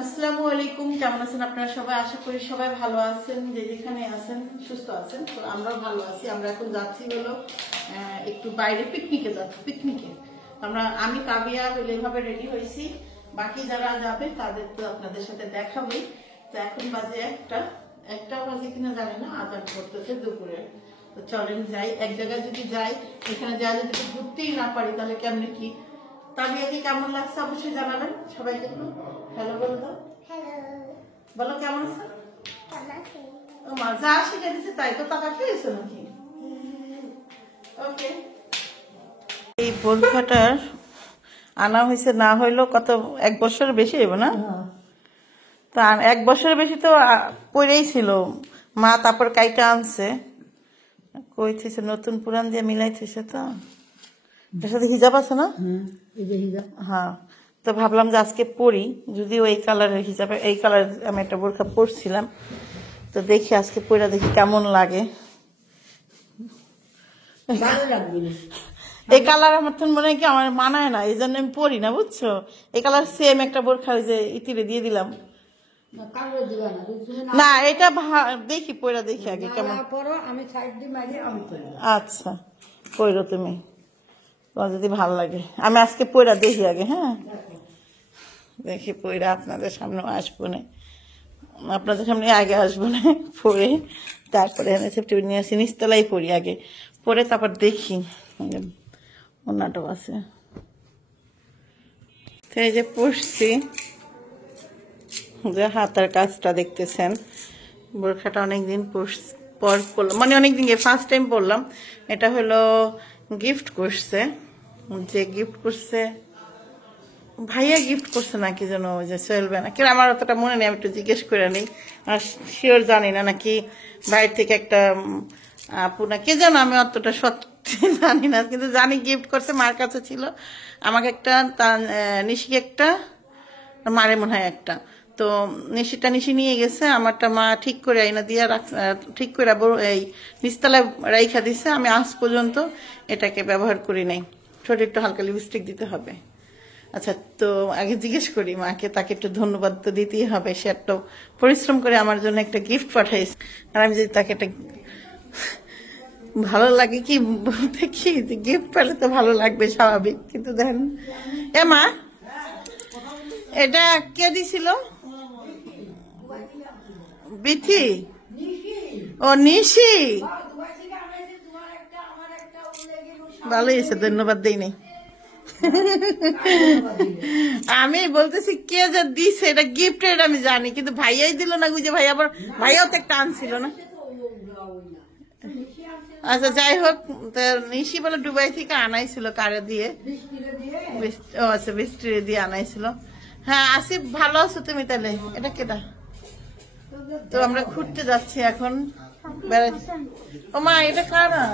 আসসালামু আলাইকুম, কেমন আছেন আপনারা সবাই? আশা করি সবাই ভালো আছেন, যে যেখানে আছেন সুস্থ আছেন। তো আমরাও ভালো আছি। আমরা এখন যাচ্ছি হলো একটু বাইরে পিকনিকে যাচ্ছি। আমি কাবিয়া হলো এভাবে রেডি হয়েছি, বাকি যারা যাবে তাদের তো আপনাদের সাথে দেখাবই। তো এখন বাজে একটা বাজে কিনা জানি না, আজান করতেছে দুপুরে। তো চলেন যাই, এক জায়গায় যদি যাই, এখানে যা যদি ঘুরতেই না পারি তাহলে কেমনে কি। তাবিয়াকে কেমন লাগছে অবশ্যই জানাবেন। সবাইকে একটু হ্যালো বলে দাও। বলো কেমন আছে? ও মা যা শিখে দিচ্ছে তাই তো টাকা খেয়েছো নাকি? ওকে। এই বোরখাটার আনা হয়েছে না হইলো কত, 1 বছরের বেশি হইব না? তা 1 বছরের বেশি তো পরেই ছিল মা, তারপর কাইটা আনছে, কইতেছে নতুন পুরান দিয়ে মিলাইতেছে। তো এর সাথে হিজাব আছে না? হ্যাঁ, তো ভাবলাম যে আজকে পরি, যদিও এই কালারের হিসাবে এই কালার আমি একটা বোরখা পরছিলাম, তো দেখি আজকে পরে দেখি কেমন লাগে। এই কালার আমার তো মনে হয় কি আমার মানায় না, এই জন্য আমি পরি না, বুঝছো? এই কালার সেম একটা বোরখা ওই যে ইতিরে দিয়ে দিলাম। না এটা দেখি পয়রা দেখি আগে কেমন। আচ্ছা পয়রো তুমি, তোমার যদি ভালো লাগে। আমি আজকে পয়রা দেখি আগে। হ্যাঁ দেখি পয়রা আপনাদের সামনে আসবো না, আপনাদের সামনে আগে আসবো না, পরে তারপরে সেপ্টেম্বর নিয়ে আসি, নিচতলাই পড়ি আগে, পরে তারপর দেখি। অন্যটাও আছে, এই যে পড়ছি যে হাতার কাজটা দেখতেছেন। বোরখাটা অনেকদিন পর পরলাম, মানে অনেকদিন ফার্স্ট টাইম পরলাম। এটা হলো গিফট করছে, যে গিফট করছে ভাইয়া গিফট করছে নাকি যেন, ওই যে সোহেলবে না, কিন্তু আমার অতটা মনে নেই, আমি একটু জিজ্ঞেস করে নিই, আর শিওর জানি না, নাকি বাইরে থেকে একটা আপু না কে যেন, আমি অতটা সত্যি জানি না, কিন্তু জানি গিফট করছে, মার কাছে ছিল, আমাকে একটা, নিশিকে একটা, মারে মনে হয় একটা। তো নিশি নিয়ে গেছে, আমারটা মা ঠিক করে আইনা দিয়া ঠিক করে এই নিচতলায় রাইখা দিছে। আমি আজ পর্যন্ত এটাকে ব্যবহার করি নাই। ছোট একটু হালকা লিপস্টিক দিতে হবে। আচ্ছা, তো আগে জিজ্ঞেস করি মাকে, তাকে একটু ধন্যবাদ তো দিতেই হবে, সে একটা পরিশ্রম করে আমার জন্য একটা গিফট পাঠাইছে। আর আমি যদি তাকে একটা ভালো লাগে কি বলতে, কি গিফট পেলে তো ভালো লাগবে স্বাভাবিক, কিন্তু দেখেন এ মা এটা কে দিছিল? বিথি? ও নিশি, ভালোই হয়েছে, ধন্যবাদ দেই নাই। আমি বলতেছি কে যে দিছে এটা গিফট, এটা আমি জানি, কিন্তু ভাইয়াই দিল না, বুঝে ভাই আবার ভাইয়াও তো একটা আনছিল না। আচ্ছা যাই হোক, নিশি বলে দুবাই থেকে আনাইছিল কারে দিয়ে, ও আচ্ছা বৃষ্টি দিয়ে আনাইছিল। হ্যাঁ আসিফ, ভালো আছো তুমি? তাহলে এটা কেটা? তো আমরা ঘুরতে যাচ্ছি এখন, বেড়াচ্ছি। ও মা এটা কারা?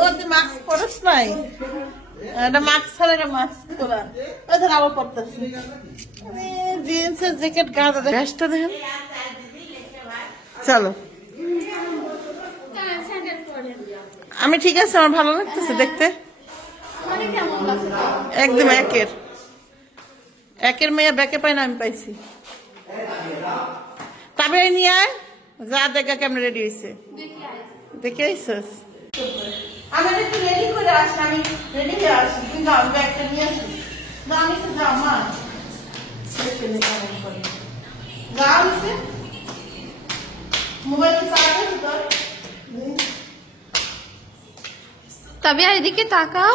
ও তুই মাস্ক পরস নাই? এটা মাস্ক ছাড়া, এটা মাস্ক খোলা, ওদের আবার পড়তেছি জিন্সের জ্যাকেট, গাঁদা ড্রেসটা দেখেন। চলো আমি ঠিক আছে, আমার ভালো লাগতেছে দেখতে, একদম একের মেয়ে ব্যাকে পাই না, আমি পাইছি। তবে নিয়ে আয়, যা দেখা কেমন রেডি হয়েছে দেখে আইসস। আমি একটু রেডি করে আসি, আমি রেডি হয়ে আসি, কিন্তু আমি ব্যাগটা নিয়ে আসি না, আমি তো যা মা যা হয়েছে মোবাইল চার্জ তোর। তবে আর এদিকে তাকাও,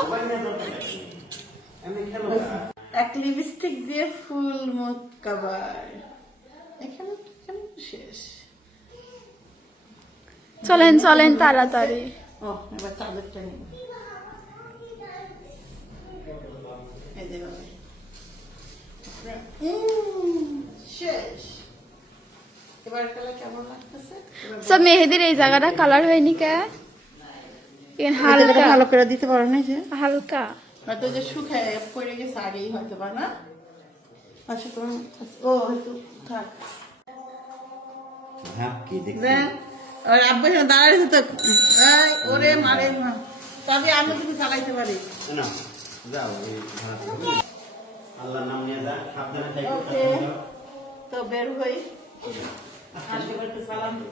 এক লিপস্টিক দিয়ে ফুল মুখ কভার, এখানে শেষ। চলেন চলেন তাড়াতাড়ি। ও এবার চাদরটা নিব, শেষ। এবার কালার কেমন লাগতেছে? সব মেহেদির এই জায়গাটা কালার হয়নি কে? হালকা ভালো করে দিতে পারো না, যে হালকা হয়তো যে শুকায় পড়ে গেছে আগেই হয়তো বা না। আচ্ছা তোমার ও হয়তো থাক, আব্বু দাঁড়াইছে তো, ওরে মারে না, তবে আমি তুমি চালাইতে পারি না। যাও এই আল্লাহর নাম নিয়ে যা, সাবধানে থাকো। ওকে, তো বের হই। আসলে একটু সালাম দিই।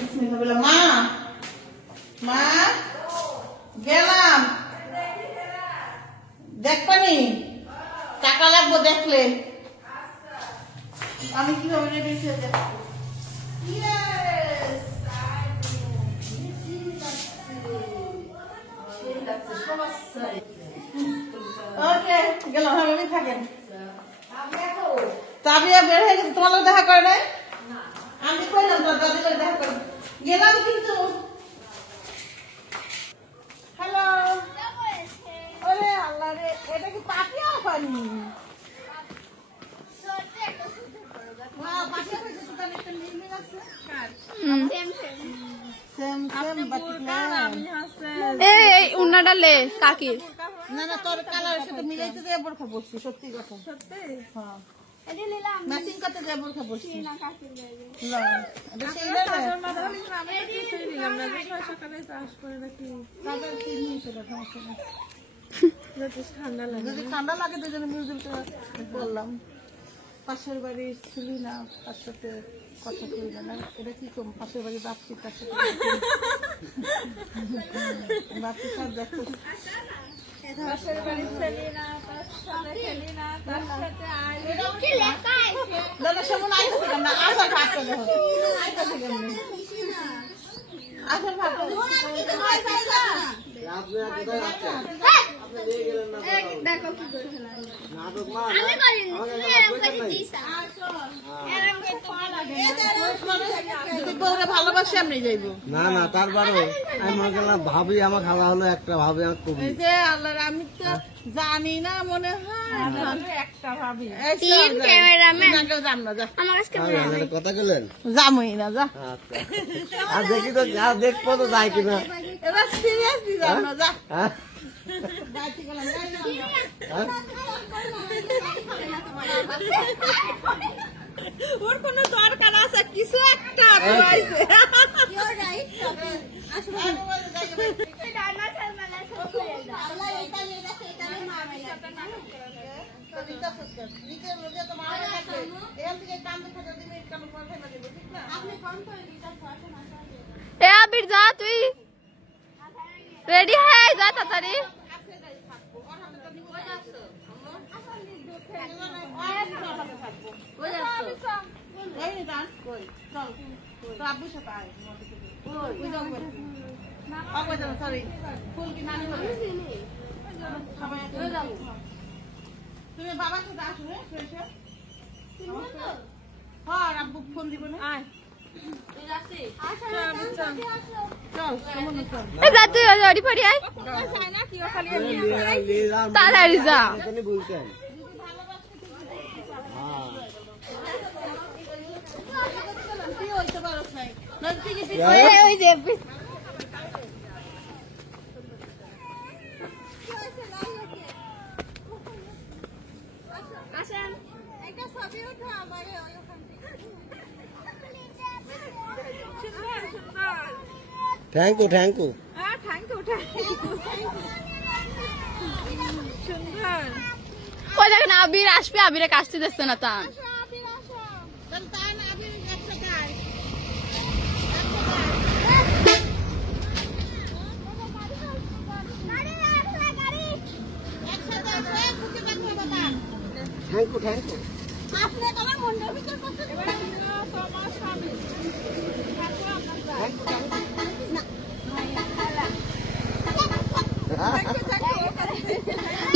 বিসমিল্লাহ। মা, মা, গেলাম। দেখবানি টাকা লাগবো দেখলে। আমি কিভাবে রেডি হয়ে যাবো? ওকে, গেলাম। হ্যাঁ, বেবি থাকেন। তাবিয়া বের হয়ে গেছে, তোমার দেখা করে নাই? আমি কইলাম তো দাদি করে দেখা করে গেলাম কিন্তু। হ্যালো, ওরে আল্লাহ রে, এটা কি পাটিয়া পানি? পাটিয়া হয়েছে তো, তাহলে একটা মিল আছে। সেম সেম এই উন্নাটা লে কাকির। না না, তোর কালারের সাথে মিলাইতে যে বোরখা পরছি, সত্যি কথা। সত্যি? হ্যাঁ, ম্যাচিং করতে যে বোরখা পরছি। না, এটা সেই না। যদি ঠান্ডা লাগে দুজনে মিউজিক বললাম। পাশের বাড়ির ছিলি না, তার সাথে কথা কইল না। এটা কি কম, পাশের বাড়ির বাপি, তার সাথে বাপি সব দেখো। পাশের বাড়ির ছিলি না, তার সাথে খেলি না, তার সাথে দাদা সেমন আইতেছে কেন? আসার ভাত করে আইতেছে কেন? আসার ভাত করে দেখো কি করে ফেলা। ভালোবাসে আমি যাইবো। না না, তারপরও আমি মনে করলাম ভাবি আমার খাওয়া হলো একটা, ভাবি আমার কবি। এই যে আল্লাহ, আমি তো জানি না, মনে হয় একটা ভাবি। তিন ক্যামেরাম্যান। যাম না, যা আমার কাছে কথা বললেন, যামই না, যা। আর দেখি তো, যা দেখবো তো যাই কিনা। এবার সিরিয়াসলি যাম না, যা। হ্যাঁ? ওর কোনো দরকার আছে কিছু একটা? এ আবির যা, তুই রেডি হয়ে যা তাড়াতাড়ি। তুমি বাবার সাথে আসো, হ্যাঁ, আব্বু ফোন দিব না। এ যা, তুই রেডি পড়ি আয়, তাড়াতাড়ি যা। বলতেন ওই যে থ্যাংক ইউ, থ্যাংক ইউ। ওই দেখ না, আবির আসবে, আবিরে কাশতে দিচ্ছে না তা। Thank you, thank you.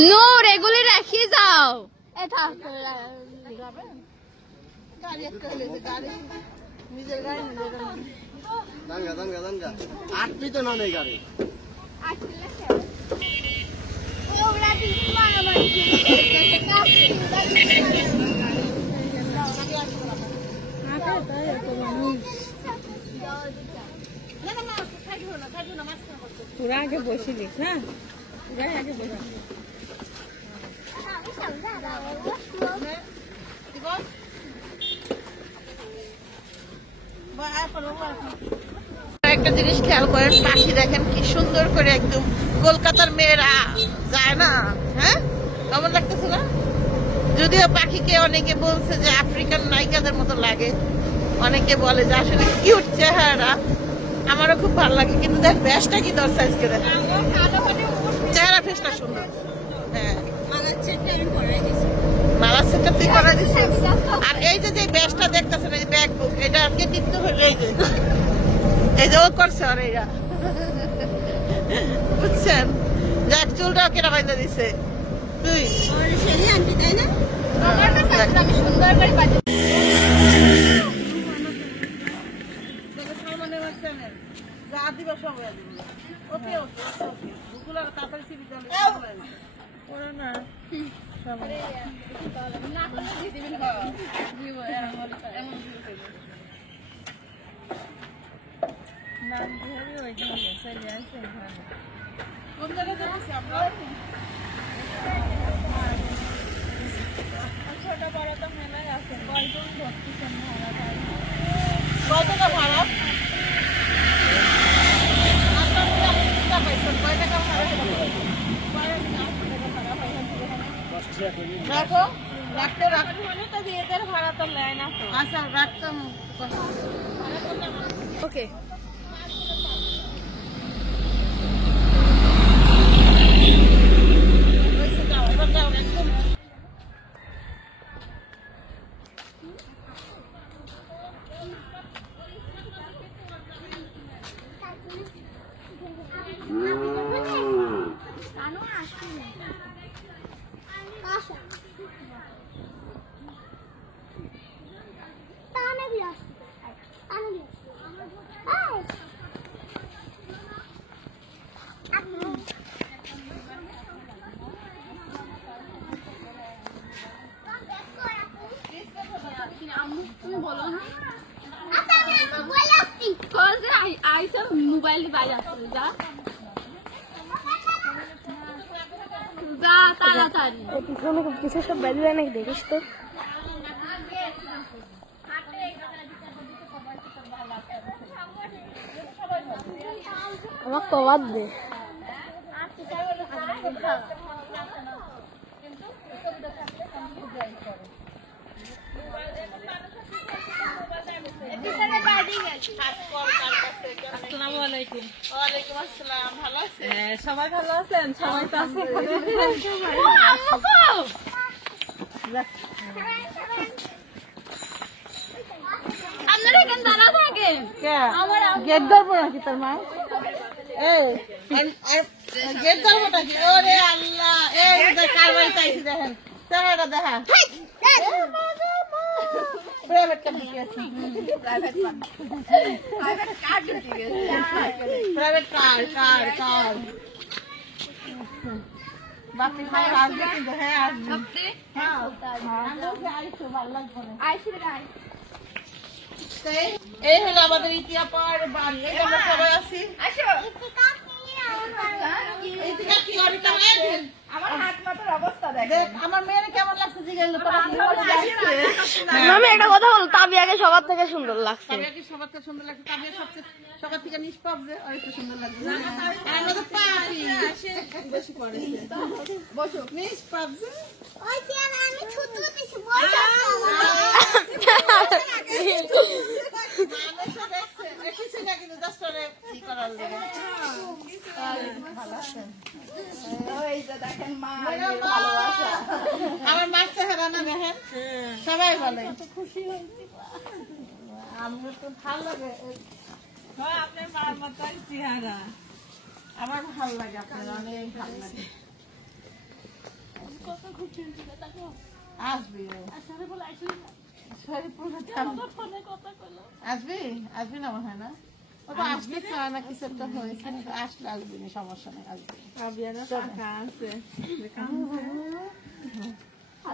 Noor এগুলি রেখে যাও। এ থাক, নিজের গাড়ি দাঙ্গা দাঙ্গা দাঙ্গা, আটবি তো না নেই গাড়ি। তোরা আগে বসিলি, হ্যাঁ, আগে বসে একটা জিনিস খেয়াল করেন, পাখি দেখেন কি সুন্দর করে, একদম কলকাতার মেয়েরা যায় না। হ্যাঁ, কেমন লাগতেছে না? যদিও পাখিকে অনেকে বলছে যে আফ্রিকান নায়িকাদের মতো লাগে, অনেকে বলে যে আসলে কিউট চেহারা, আমারও খুব ভালো লাগে, কিন্তু দেখ ব্যাসটা কি দর সাইজ করে, চেহারা ফেসটা সুন্দর। হ্যাঁ, মালার সেটটা তুই করা দিছিস। আর এই যে ব্যাসটা দেখতেছেন, এই যে ব্যাগ বুক, এটা কে টিপতে হইলো? এই যে ও করছে, আর এইটা বুঝছেন, যাক চুলটাও কেনা বাইন্দা দিছে। তুই আনবি তাই না? আমার কাছে আমি সুন্দর করে বাজে যা দিবা সব ওকে ওকে ওকে বুকুলার তাড়াতাড়ি সিবি চলে ওরা না সব না করলে দিয়ে দিবেন দিব এমন নাম ধরে ওই জন্য চলে আসে এখানে। কোন জায়গায় যাচ্ছি আমরা? ছোট বড় তো মেলায় আছে, কয়জন ধরতেছেন ভাড়া? কতটা ভাড়া? রাখো, রাখতে রাখতে হলে তো এদের ভাড়া তো নেয় না। আচ্ছা রাখতাম। ওকে মোবাইল বাইরে আসছে, যা যা তাড়াতাড়ি। কিছু সব বেঁধে দেয় নাকি দেখিস তো? আমার কবাদ দে। আসসালামু আলাইকুম। ওয়ালাইকুম আসসালাম। ভালো আছেন? সবাই ভালো আছেন? সবাই তো আছে। আপনারা এখানে দাঁড়া থাকেন। গেট ধরবো নাকি তোর মা? গেট ধরবো নাকি? ওরে আল্লাহ, এই কার বাড়িতে আইছি দেখেন, চেহারাটা দেখা। প্রাইভেট কার দিকে আছে, প্রাইভেট কার বাপি ভাই আসবে কিন্তু। হ্যাঁ আসবে, হ্যাঁ আইসো, ভালো লাগবে না। এই হলো আমাদের ইতিহাপার বাড়ি, এই আমরা সবাই আছি। আমার মেয়ের কেমন লাগছে জিজ্ঞেস আমি একটা কথা বল, তাবিয়াকে সবার থেকে সুন্দর লাগছে। তাবিয়াকে সবার থেকে সুন্দর লাগছে, তাবিয়া সবচেয়ে সবার থেকে নিষ্পাপ যে আর একটু সুন্দর লাগছে। আমাদের পাপি বেশি পড়েছে, বসো নিষ্পাপ যে আমি ছোট কিছু আমার মাছ চেহারা না দেখেন, সবাই বলে খুশি আমার তো ভালো লাগে। আপনার মার মতন চেহারা আমার ভালো লাগে, আপনার অনেক ভালো লাগে। আসবি আসবি আসবি না মনে হয় না, ও তো আসতে চায় না, কিছু একটা হয়েছে, আসলে আসবি না, সমস্যা নেই, আসবি।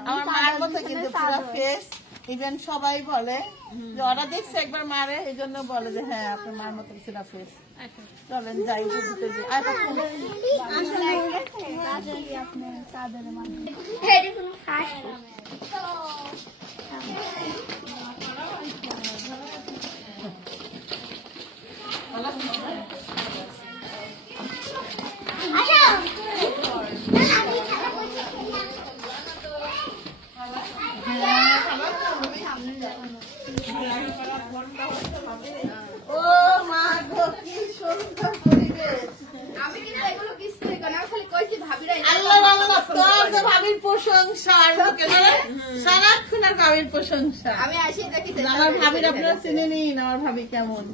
আমার মার মতো কিন্তু পুরো ফেস, ইভেন সবাই বলে যে ওরা দেখছে একবার মারে, এই জন্য বলে যে হ্যাঁ আপনার মার মতো পুরো ফেস। চলেন যাই বুঝতে যাই। আর আচ্ছা ভাবির প্রশংসা আর মুখে না, সারাক্ষণ আর ভাবির প্রশংসা। আমি আসি দেখি আমার ভাবির আপনারা চিনে নিন, আমার ভাবি কেমন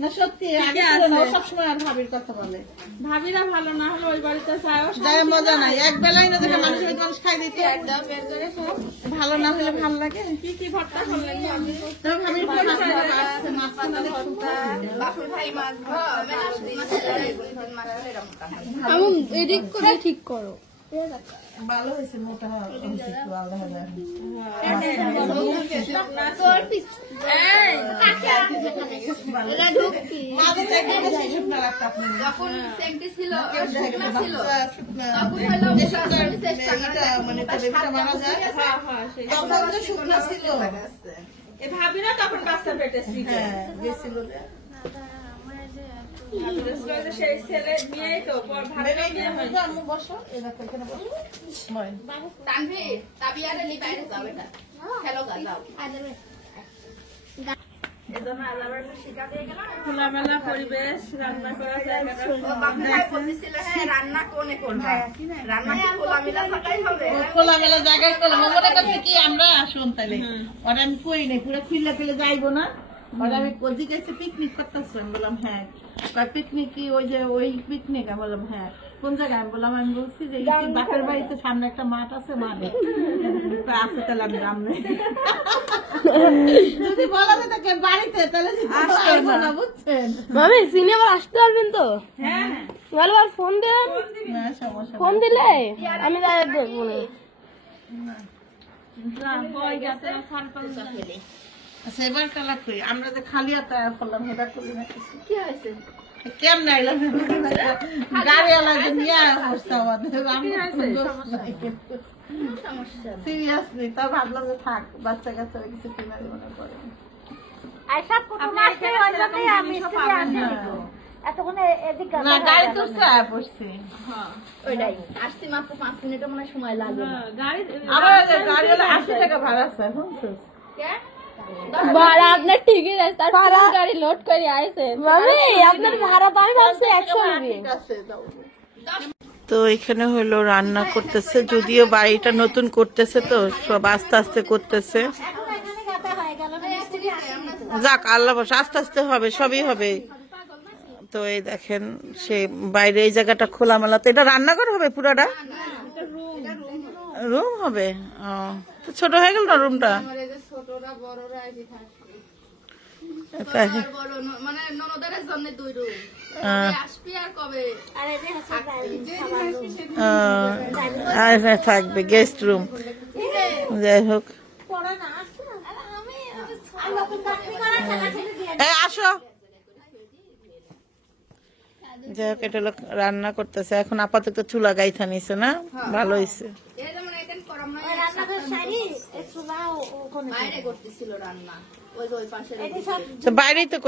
না। সত্যি আগে ছিল না, ও সবসময় আর ভাবির কথা বলে। ভাবিরা ভালো না হলে ওই বাড়িতে যাও যায় মজা নাই, এক বেলায় না দেখে মানুষ মানুষ খাই দিতে, ভালো না হলে ভালো লাগে। কি কি ভর্তা করলেন ভাবি? তবে ভাবির মাঝখানে বাপুর ভাই মাছ আমি এদিক করে ঠিক করো। ভালো হয়েছে, মোটা হয়েছে একটু আলাদা হলে। মাঝে থেকে বেশি শুকনো লাগতো আপনার। যখন সেন্টি ছিল শুকনা ছিল শুকনো তখন হলো এটা মানে টেলিভিশন মারা যায়, তখন তো শুকনো ছিল। এই ভাবিরা তখন বাচ্চা পেটে ছিল। হ্যাঁ গেছিল যে। সেই ছেলে নিয়েই তো ভাবিরা বিয়ে হয়েছে। আম্মু বসো, এরকম এখানে বসো। বলেন। তানভীর তাবিয়ারে নি বাইরে যাও এটা খেলো গা যাও খোলামেলা পরিবেশ, রান্না করা জায়গাটা বাপু ভাই বলছিল হ্যাঁ রান্না কোনে করবা রান্না কি খোলামেলা থাকাই হবে খোলামেলা জায়গায় করলাম, মনে করছে কি আমরা আসুন তাহলে ওরা আমি করি নাই, পুরো খুললে ফেলে যাইবো না। ওরা আমি জিজ্ঞাসা পিকনিক করতেছি, আমি বললাম হ্যাঁ। পিকনিক কি ওই যে ওই পিকনিক? আমি বললাম হ্যাঁ। কোন জায়গায়? আমি বললাম আমি বলছি যে বাপের বাড়িতে সামনে একটা মাঠ আছে, মাঠে আছে, তাহলে আমি রাম নেই। যদি বলা যেত বাড়িতে তাহলে আসবো না, বুঝছেন? মামি সিনেমা আসতে পারবেন তো? হ্যাঁ ভালো, আর ফোন দেন, না সমস্যা ফোন দিলে আমি দেখবো না। আচ্ছা এবার কালা করি আমরা যে খালি হাতে করলাম, এটা করলি না কিছু। কি হয়েছে কেমন আইলাম গাড়ি আলাদা নিয়ে অবস্থা আমাদের, সিরিয়াসলি। তা ভাবলাম যে থাক, বাচ্চা কাচ্চারা কিছু কিনা দিব না পরে। না গাড়ি তো পড়ছি, ওইটাই আসতে মাত্র 5 মিনিটের মনে হয় সময় লাগবে আবার গাড়ি হলে 80 টাকা ভাড়া আছে, শুনছিস? ভাড়া আপনার ঠিকই আছে, তার গাড়ি লোড করে আইছে মামি, আপনার ভাড়া তো আমি ভাবছি 100 নেবে। ঠিক আছে দাও। তো এখানে হলো রান্না করতেছে, যদিও বাড়িটা নতুন করতেছে তো সব আস্তে আস্তে করতেছে। যাক আল্লাহ বসে, আস্তে আস্তে হবে, সবই হবে। তো এই দেখেন সে বাইরে এই জায়গাটা খোলামেলা, তো এটা রান্নাঘর হবে পুরাটা, রুম হবে। ও তো ছোট হয়ে গেল না রুমটা। ছোটরা বড়রা এসে থাকে তাই বড় মানে ননদের জন্য 2 রুম আসবি আর কবে আর থাকবে গেস্ট রুম। যাই হোক আসো। যাই হোক এটা হলো রান্না করতেছে এখন, আপাতত চুলা গাইথা নিছে না, ভালো হয়েছে। এই যেমন এখানে করাম না বাইরে করতেছিল রান্না ওই যে ওই পাশে বাইরেই তো